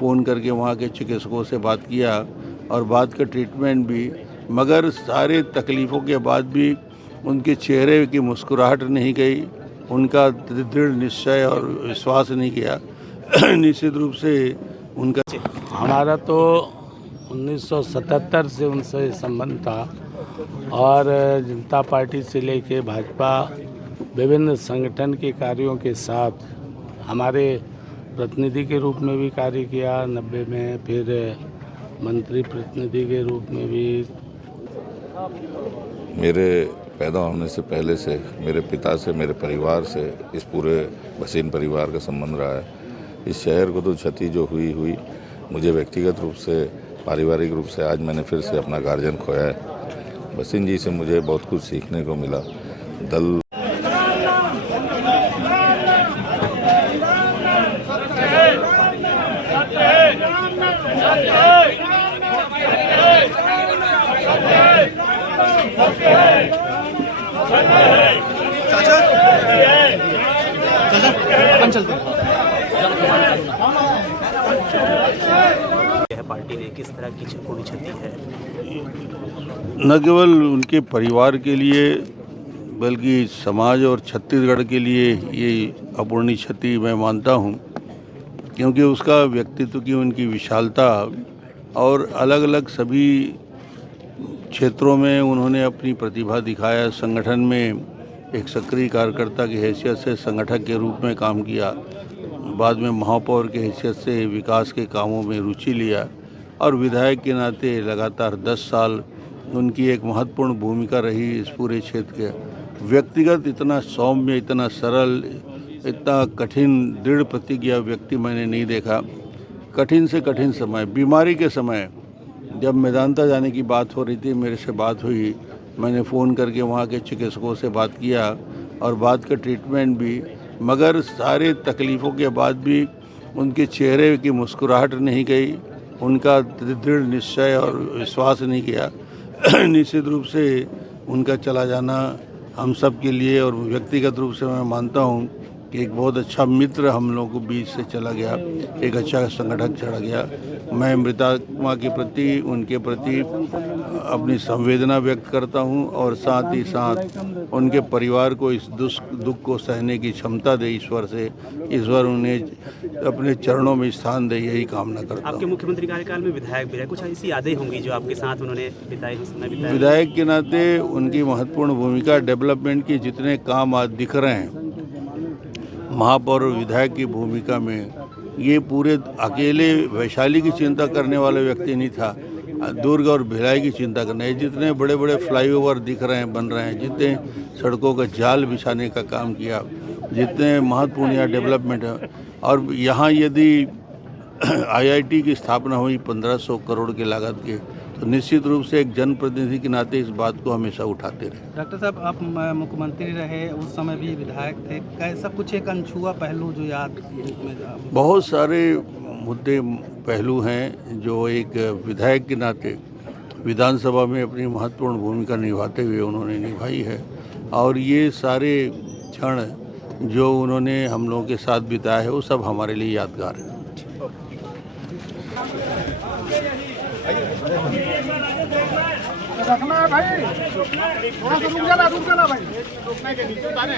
Phone करके वहाँ के चिकित्सकों से बात किया और बात का ट्रीटमेंट भी, मगर सारे तकलीफ़ों के बाद भी उनके चेहरे की मुस्कुराहट नहीं गई, उनका दृढ़ निश्चय और विश्वास नहीं गया। निश्चित रूप से उनका हमारा तो 1977 से उनसे संबंध था और जनता पार्टी से लेके भाजपा विभिन्न संगठन के कार्यों के साथ हमारे प्रतिनिधि के रूप में भी कार्य किया 90 में, फिर मंत्री प्रतिनिधि के रूप में भी। मेरे पैदा होने से पहले से मेरे पिता से, मेरे परिवार से, इस पूरे भसीन परिवार का संबंध रहा है। इस शहर को तो क्षति जो हुई मुझे व्यक्तिगत रूप से, पारिवारिक रूप से आज मैंने फिर से अपना गार्जियन खोया है। भसीन जी से मुझे बहुत कुछ सीखने को मिला। दल पार्टी ने किस तरह की पूरी क्षति है? न केवल उनके परिवार के लिए बल्कि समाज और छत्तीसगढ़ के लिए ये अपूर्णीय क्षति मैं मानता हूँ, क्योंकि उसका व्यक्तित्व की उनकी विशालता और अलग अलग सभी क्षेत्रों में उन्होंने अपनी प्रतिभा दिखाया। संगठन में एक सक्रिय कार्यकर्ता की हैसियत से संगठक के रूप में काम किया, बाद में महापौर की हैसियत से विकास के कामों में रुचि लिया और विधायक के नाते लगातार 10 साल उनकी एक महत्वपूर्ण भूमिका रही इस पूरे क्षेत्र के। व्यक्तिगत इतना सौम्य, इतना सरल, इतना कठिन दृढ़ प्रतिज्ञा व्यक्ति मैंने नहीं देखा। कठिन से कठिन समय, बीमारी के समय, जब मेदांता जाने की बात हो रही थी, मेरे से बात हुई, मैंने फ़ोन करके वहाँ के चिकित्सकों से बात किया और बात का ट्रीटमेंट भी, मगर सारे तकलीफ़ों के बाद भी उनके चेहरे की मुस्कुराहट नहीं गई, उनका दृढ़ निश्चय और विश्वास नहीं गया। निश्चित रूप से उनका चला जाना हम सब के लिए, और व्यक्तिगत रूप से मैं मानता हूँ कि एक बहुत अच्छा मित्र हम लोगों को बीच से चला गया, एक अच्छा संगठक चला गया। मैं मृतात्मा के प्रति, उनके प्रति अपनी संवेदना व्यक्त करता हूं और साथ ही साथ उनके परिवार को इस दुख को सहने की क्षमता दे ईश्वर से, ईश्वर उन्हें अपने चरणों में स्थान दे, यही कामना करता हूं। आपके मुख्यमंत्री कार्यकाल में विधायक भी रहे, कुछ ऐसी यादें होंगी जो आपके साथ उन्होंने बिताई? विधायक के नाते उनकी महत्वपूर्ण भूमिका, डेवलपमेंट के जितने काम आज दिख रहे हैं महापौर और विधायक की भूमिका में, ये पूरे अकेले वैशाली की चिंता करने वाला व्यक्ति नहीं था, दुर्ग और भिलाई की चिंता करना है। जितने बड़े बड़े फ्लाईओवर दिख रहे हैं, बन रहे हैं, जितने सड़कों का जाल बिछाने का काम किया, जितने महत्वपूर्ण यहाँ डेवलपमेंट है, और यहाँ यदि IIT की स्थापना हुई 1500 करोड़ की लागत के, तो निश्चित रूप से एक जनप्रतिनिधि के नाते इस बात को हमेशा उठाते रहे। डॉक्टर साहब, आप मुख्यमंत्री रहे, उस समय भी विधायक थे, कैसा कुछ एक अनछुआ पहलू जो याद में? बहुत सारे मुद्दे पहलू हैं जो एक विधायक के नाते विधानसभा में अपनी महत्वपूर्ण भूमिका निभाते हुए उन्होंने निभाई है, और ये सारे क्षण जो उन्होंने हम लोगों के साथ बिताया है वो सब हमारे लिए यादगार है। रखना है भाई, थोड़ा सा रुक जाना भाई, रुकने के नीचे उतारे।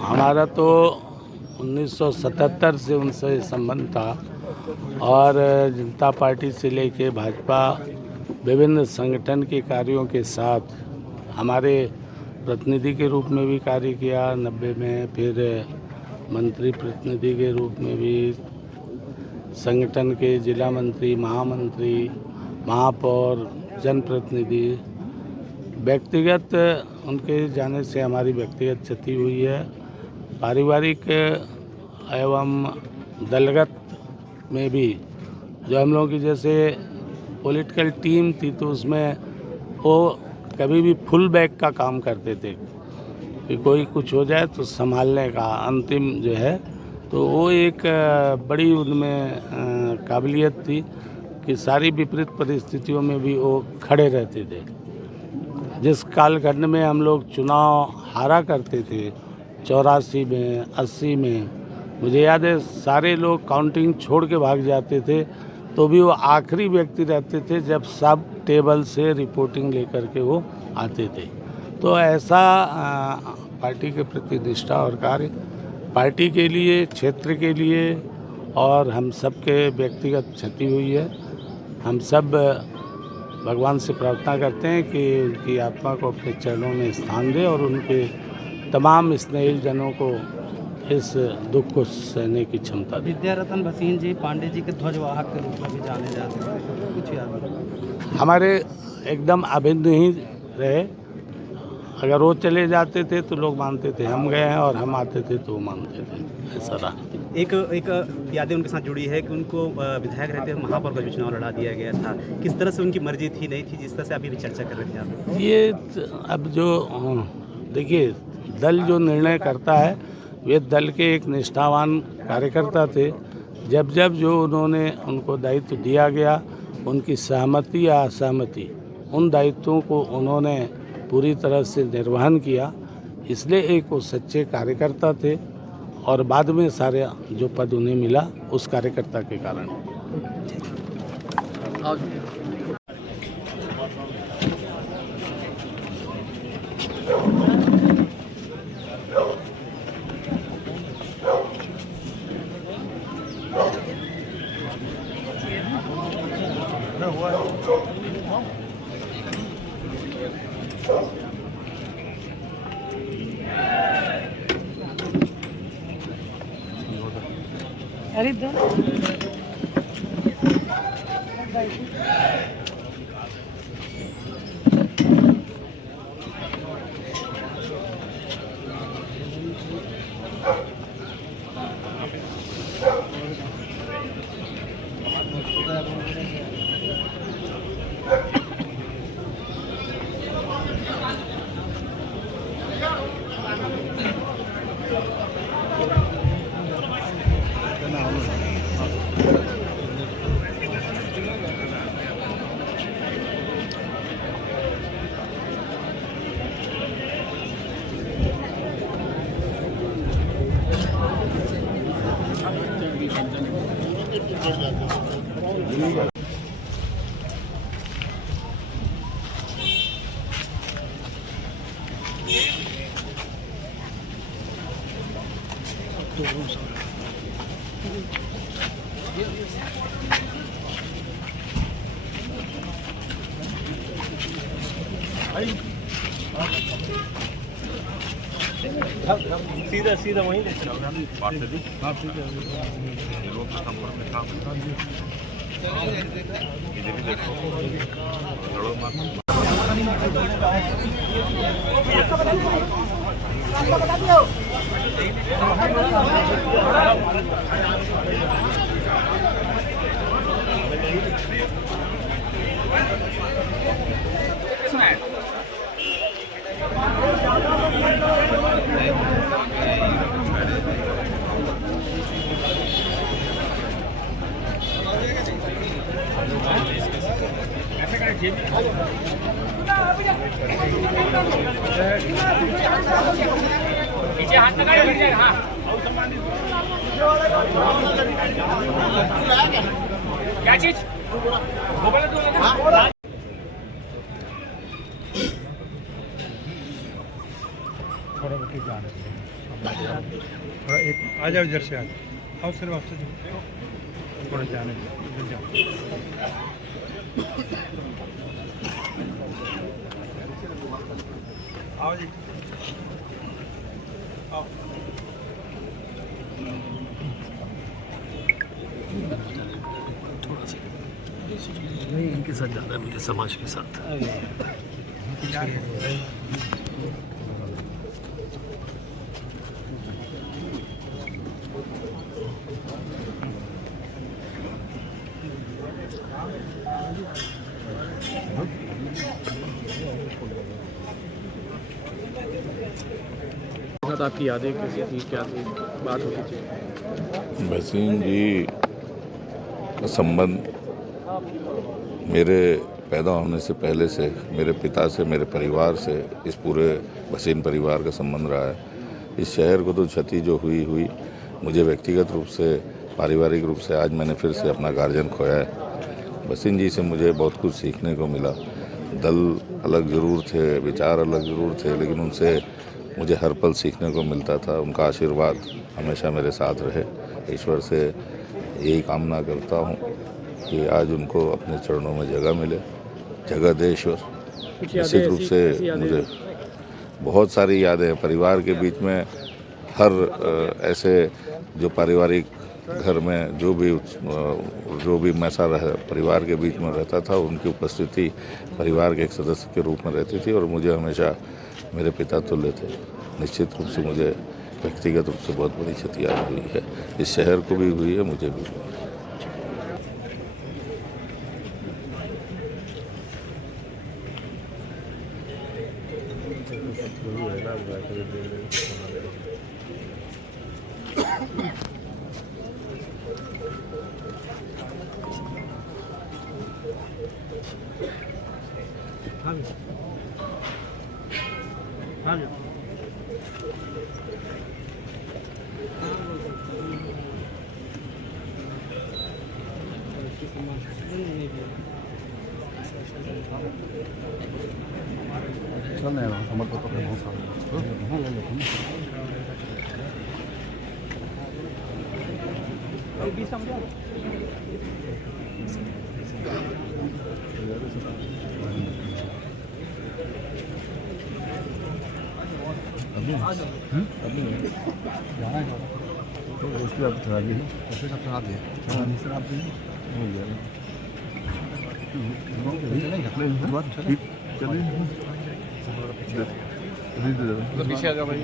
हमारा तो 1977 से उनसे संबंध था और जनता पार्टी से लेके भाजपा विभिन्न संगठन के कार्यों के साथ हमारे प्रतिनिधि के रूप में भी कार्य किया 90 में, फिर मंत्री प्रतिनिधि के रूप में भी, संगठन के जिला मंत्री, महामंत्री, महापौर, जनप्रतिनिधि। व्यक्तिगत उनके जाने से हमारी व्यक्तिगत क्षति हुई है। पारिवारिक एवं दलगत में भी जो हम लोगों की जैसे पॉलिटिकल टीम थी, तो उसमें वो कभी भी फुल बैक का काम करते थे कि कोई कुछ हो जाए तो संभालने का, अंतिम जो है तो वो एक बड़ी उनमें काबिलियत थी कि सारी विपरीत परिस्थितियों में भी वो खड़े रहते थे। जिस कालखंड में हम लोग चुनाव हारा करते थे 84 में 80 में, मुझे याद है सारे लोग काउंटिंग छोड़ के भाग जाते थे, तो भी वो आखिरी व्यक्ति रहते थे जब सब टेबल से रिपोर्टिंग लेकर के वो आते थे। तो ऐसा पार्टी के प्रति निष्ठा और कार्य पार्टी के लिए, क्षेत्र के लिए और हम सब के व्यक्तिगत क्षति हुई है। हम सब भगवान से प्रार्थना करते हैं कि उनकी आत्मा को अपने चरणों में स्थान दे और उनके तमाम स्नेही जनों को इस दुख को सहने की क्षमता दे। विद्यारतन भसीन जी पांडे जी के ध्वजवाहक के रूप में भी जाने जाते थे, कुछ याद? हमारे एकदम अभिन्न ही रहे। अगर वो चले जाते थे तो लोग मानते थे हम गए हैं, और हम आते थे तो वो मानते थे। ऐसा रहा। एक यादें उनके साथ जुड़ी है कि उनको विधायक रहते हुए महापौर का भी चुनाव लड़ा दिया गया था। किस तरह से उनकी मर्जी थी नहीं थी, जिस तरह से अभी भी चर्चा कर रहे थे आप? ये अब जो देखिए, दल जो निर्णय करता है वे दल के एक निष्ठावान कार्यकर्ता थे। जब जब जो उन्होंने उनको दायित्व दिया गया, उनकी सहमति या असहमति, उन दायित्वों को उन्होंने पूरी तरह से निर्वहन किया। इसलिए एक वो सच्चे कार्यकर्ता थे और बाद में सारे जो पद उन्हें मिला उस कार्यकर्ता के कारण। सीधा सीधा वहीं ले चलो। नीचे हाथ लगाए बैठ जाए। हाँ क्या चीज थोड़ा एक आ जाओ इधर से, आओ सिर्फ आपसे थोड़ा जाने आओ जी, आओ। नहीं, इनके साथ ज़्यादा है मुझे, समाज के साथ। साथ आपकी यादें कैसी थी, क्या थी, बात होती थी? भसीन जी का संबंध मेरे पैदा होने से पहले से मेरे पिता से, मेरे परिवार से, इस पूरे भसीन परिवार का संबंध रहा है। इस शहर को तो क्षति जो हुई मुझे व्यक्तिगत रूप से, पारिवारिक रूप से आज मैंने फिर से अपना गार्जियन खोया है। भसीन जी से मुझे बहुत कुछ सीखने को मिला। दल अलग ज़रूर थे, विचार अलग ज़रूर थे, लेकिन उनसे मुझे हर पल सीखने को मिलता था। उनका आशीर्वाद हमेशा मेरे साथ रहे। ईश्वर से यही कामना करता हूँ कि आज उनको अपने चरणों में जगह मिले, जगह दे ईश्वर। निश्चित रूप से मुझे बहुत सारी यादें हैं। परिवार के बीच में हर ऐसे जो पारिवारिक घर में जो भी मैसा रह परिवार के बीच में रहता था, उनकी उपस्थिति परिवार के एक सदस्य के रूप में रहती थी और मुझे हमेशा मेरे पिता तुल्य थे। निश्चित रूप से मुझे व्यक्तिगत रूप से बहुत बड़ी क्षति आज हुई है। इस शहर को भी हुई है, मुझे भी हुई है। पीछे आ जाओ भाई।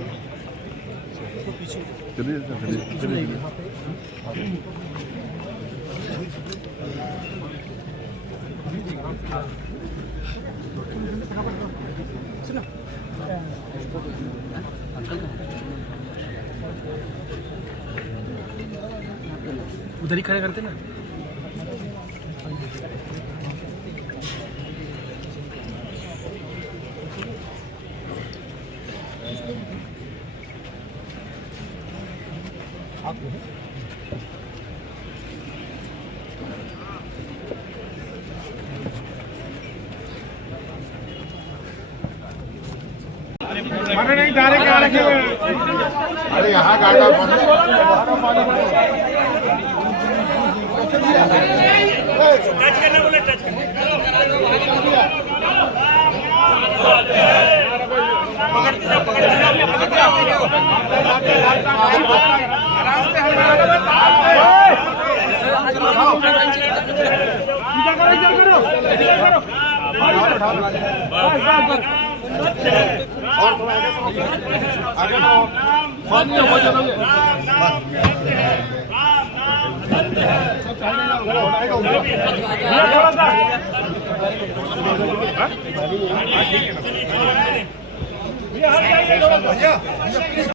उधर ही खड़े करते ना। अरे नहीं जा रहे, क्या रखे हुए? अरे यहाँ गाड़ा